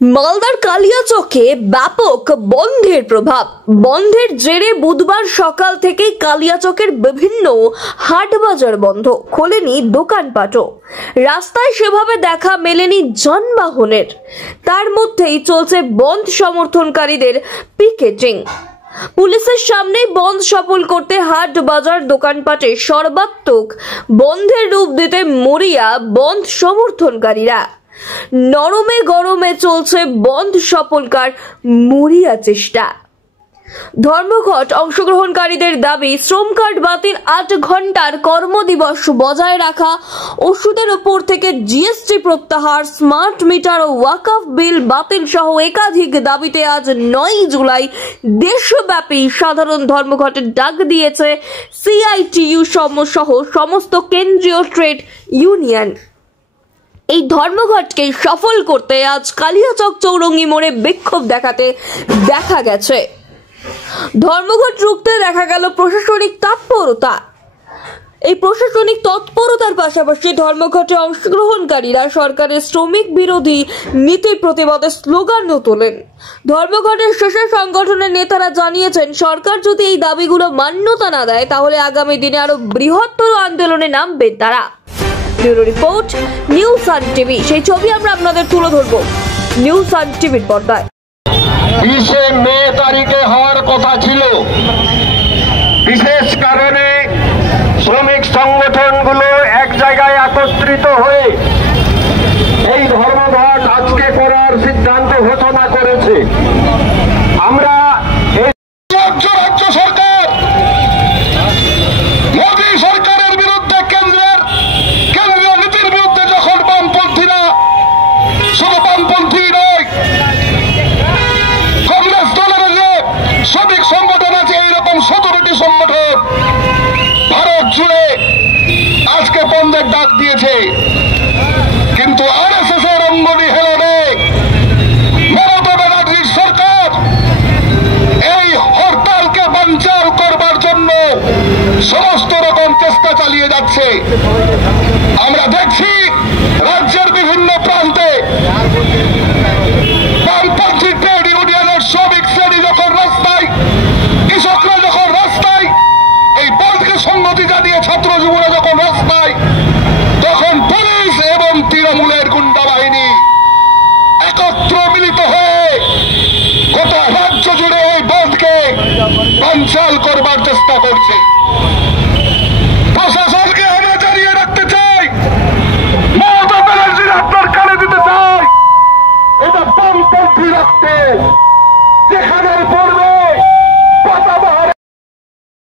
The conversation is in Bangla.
মালদার কালিয়াচকে ব্যাপক বন্ধের প্রভাব। বন্ধের জেরে বুধবার সকাল থেকে কালিয়াচকের বিভিন্ন হাট বাজার বন্ধ, খোলেনি দোকানপাটও। রাস্তায় সেভাবে দেখা মেলেনি যানবাহনের। তার মধ্যেই চলছে বন্ধ সমর্থনকারীদের পিকেটিং। পুলিশের সামনে বন্ধ সফল করতে হাট বাজার দোকানপাটে সর্বাত্মক বন্ধের রূপ দিতে মরিয়া বন্ধ সমর্থনকারীরা। নরমে গরমে চলছে বন্ধ সফলকার মরিয়া চেষ্টা। ধর্মঘট অংশগ্রহণকারীদের দাবি, শ্রম কার্ড বাতিল, 8 ঘন্টার কর্মদিবস বজায় রাখা, ওষুধের উপর থেকে জিএসটি প্রত্যাহার, স্মার্ট মিটার ও ওয়াকফ বিল বাতিল সহ একাধিক দাবিতে আজ 9 জুলাই দেশব্যাপী সাধারণ ধর্মঘটের ডাক দিয়েছে সিআইটিইউ সহ সমস্ত কেন্দ্রীয় ট্রেড ইউনিয়ন। এই ধর্মঘটকে সফল করতে আজ কালিয়াচক চৌরঙ্গি মোড়ে বিক্ষোভ দেখাতে দেখা গেছে। ধর্মঘট রুখতে দেখা গেল প্রশাসনিক তৎপরতা। এই প্রশাসনিক তৎপরতার পাশাপাশি ধর্মঘটে অংশগ্রহণকারীরা সরকারের শ্রমিক বিরোধী নীতির প্রতিবাদে স্লোগানও তোলেন। ধর্মঘটের শেষে সংগঠনের নেতারা জানিয়েছেন, সরকার যদি এই দাবিগুলো মান্যতা না দেয় তাহলে আগামী দিনে আরো বৃহত্তর আন্দোলনে নামবেন তারা। ব্যুরো রিপোর্ট, নিউজ সান টিভি। সেই ছবি আমরা আপনাদের তুলে ধরবো নিউজ সান টিভির পর্দায়। 20 মে তারিখে হওয়ার কথা ছিল, বিশেষ কারণে শ্রমিক সংগঠনগুলো এক জায়গায় একত্রিত হয়ে এই ধর্মঘট আজকে করার সিদ্ধান্ত ঘোষণা করেছে। আমরা রাজ্য সরকার মোদী সরকারের বিরুদ্ধে কেন্দ্রীয় নীতির বিরুদ্ধে যখন বামপন্থীরা, শুধু বামপন্থী নয়, কংগ্রেস দলের যে শ্রমিক সংগঠন আছে, এইরকম 17টি সংগঠন ভারত জুড়ে আজকে বন্ধের ডাক দিয়েছে। কিন্তু আরএসএস এর অঙ্গনি হেলনে মমতা ব্যানার্জির সরকার এই হরতালকে বানচাল করবার জন্য সমস্ত রকম চেষ্টা চালিয়ে যাচ্ছে। আমরা দেখছি রাজ্যের বিভিন্ন প্রান্তে বামপন্থী ট্রেড ইউনিয়নের শ্রমিক শ্রেণী যখন রাস্তায়, কৃষকরা যখন রাস্তায়, এই বন্ধকে সংগতি জানিয়ে ছাত্র যুবরা যখন রাস্তায়, তখন পুলিশ এবং তৃণমূলের গুন্ডা বাহিনী একত্র মিলিত হয়ে গোটা রাজ্য জুড়ে এই বন্ধকে বানচাল করবার চেষ্টা করছে।